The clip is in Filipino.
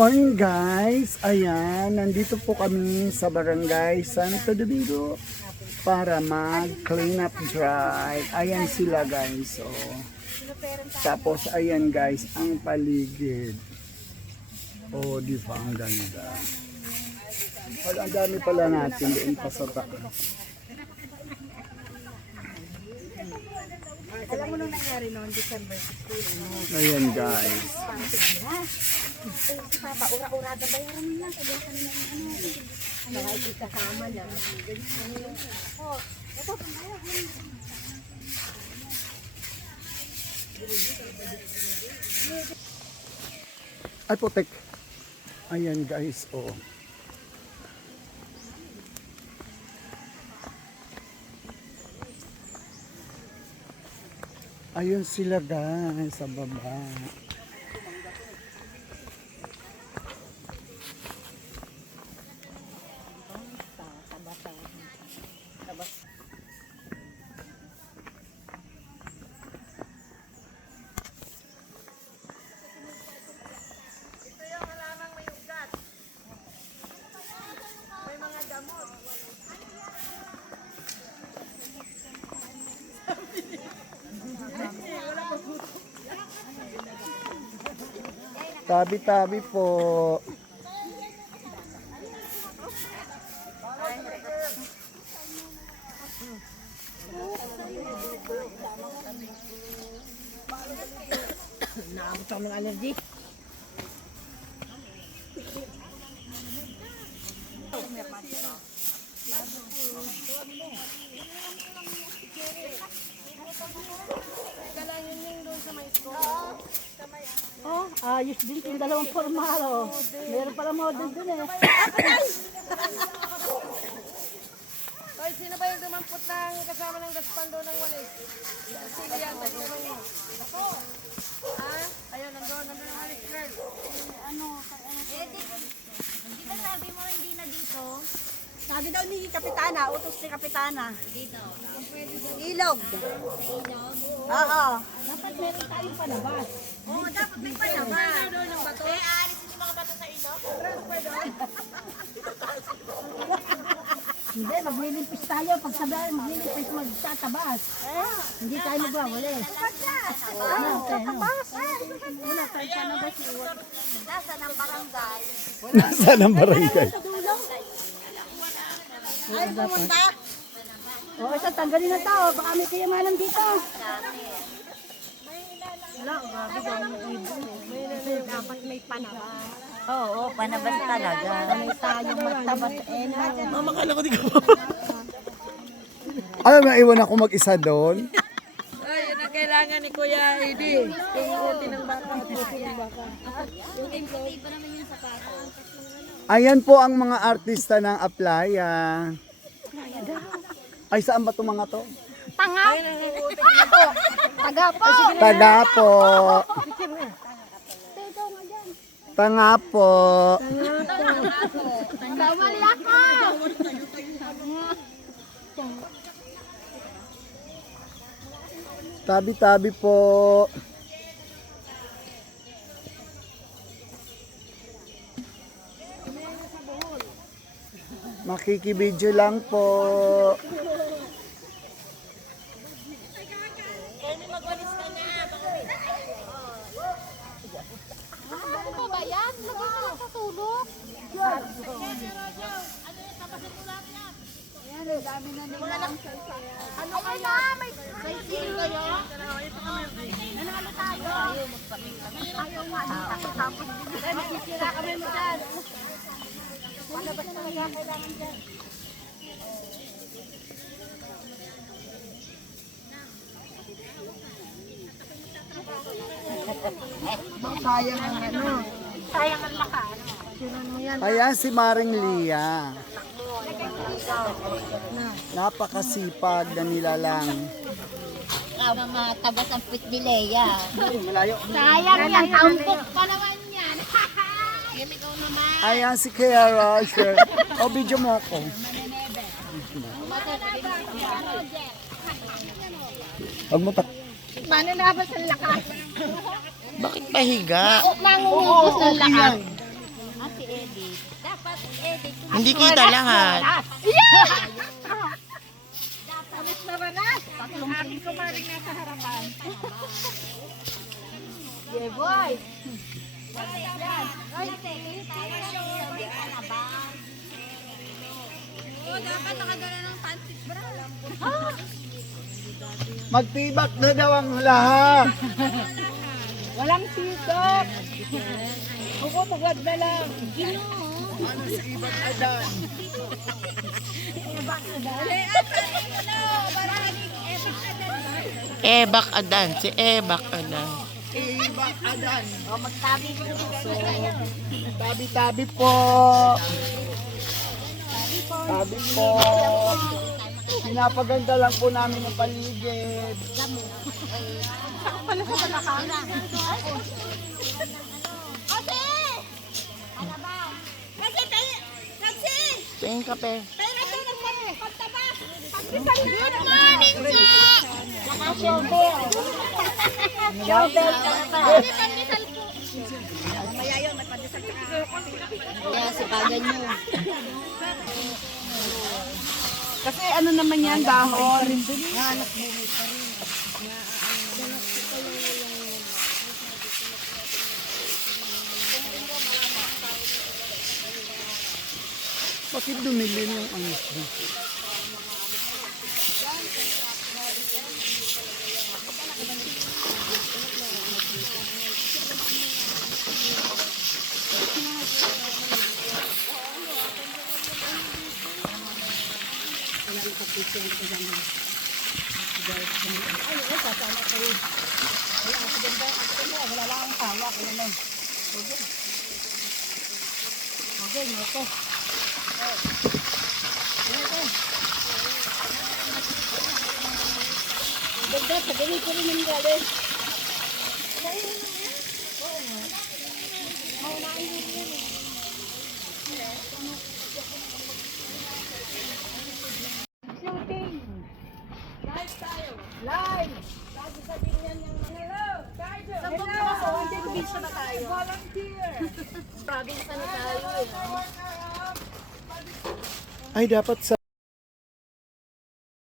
morning guys! Ayan, nandito po kami sa Barangay Santo Domingo para mag-clean up drive. Ayan sila guys. Oh. Tapos ayan guys, ang paligid. Oh, di ba ang ganda? Wala, ang dami pala natin doon pa sa taas. Alam mo nung nangyari noon, December 16. Ayan guys. Papa, ura-ura, bayaran mo na. Sabi ka na nakikita kasama na. Oh, ito, pangayag. Ay, putek. Ayan guys, oh. Ayun sila guys sa baba. Tabi-tabi po. Naabot ako ng allergy. Oh, ayos din yung dalawang formalo. Meron pala model dun eh. Hoy, sino ba yung dumampot ng kasama ng gaspando ng walis? Sino yan? Tagulang mo. Ako. Ha? Ayun, nandun yung walis girl. Di ba sabi mo hindi na dito? Sabi daw ni Kapitana, utos ni Kapitana. Dito? Ilog. Ilog? Oo. Dapat meron tayong panabas. Oo, dapat may panabas. Eh, aalis hindi mga bato sa ilog? Hindi, maglilimpis tayo. Pag sabihin, maglilimpis, magtatabas. Hindi tayo magwawali. Tatabas. Wala tayo panabas. Nasa ng barangay. Nasaan ang barangay? Ay, pumunta. O, isa, tanggalin na tao. Baka may kayamanan dito. Wala, grabe daw yung ibon. Dapat may panabas. Oo, panabas talaga. May tayong magtabas. Mama, kala ko di ka pa. Alam na, iwan ako mag-isa doon. Ay, yun ang kailangan ni Kuya Edi. Pinguti ng baka at puso ng baka. Ayan po ang mga artista ng Aplaya. Ay, saan ba itong mga to? Tanga. Taga po. Taga po. Tanga po. Kamali ako. Tabi-tabi po. Makikibidyo lang po. Ano pa ba yan? Lagay ko lang sa tulog. Ayan, ang dami na nila ang salsaya. Ano kaya? May sale kayo? Nanalo tayo. Ayaw nga. Tapos masisira kami mo dyan. Wala ba talaga kailangan dyan? Sayang ang ano. Sayang ang lakas. Ayan si Maring Lia. Napakasipag na nilalang. Matabas ang pit ni Leia. Malayo. Sayang yan. Tampok pa naman yan. Ayan si Kiara. Sure. O, video mo ako. Huwag mo Paano nabas ang lakas? Bakit pahiga? Mangungubos ng lakas. Hindi kita lahat. Alis na ba na? Ang aking kumaring nasa harapan. Yeah, boy. Dapat nakadala ng pantit bra. Magtibak na daw ang lahat. Walang sikap. Bugod na lang. Ano si Ibang Adan? Ebak Adan. Si Ebak Adan. Ibang Adan. O, magtabi ko. Tabi-tabi po. Tabi po. Pinapaganda lang po namin ang paligid. Pala sa palakang. Tingin kape. Good morning, sir! Saka shovel. Shovel ka na pa. Mamaya yun, may pandesal ka. Kaya sipagan nyo. Kasi ano naman yan, dahon. Bakit dumili yung ano? Wala lang ang hawak. Okay, ito. Ganda, pagawin ko rin yung galing. Shooting! Live tayo! Live! Sabi sa binyan yung hello! Cardio! Hello! Province na tayo? Volunteer! Province na tayo. Ay, dapat sa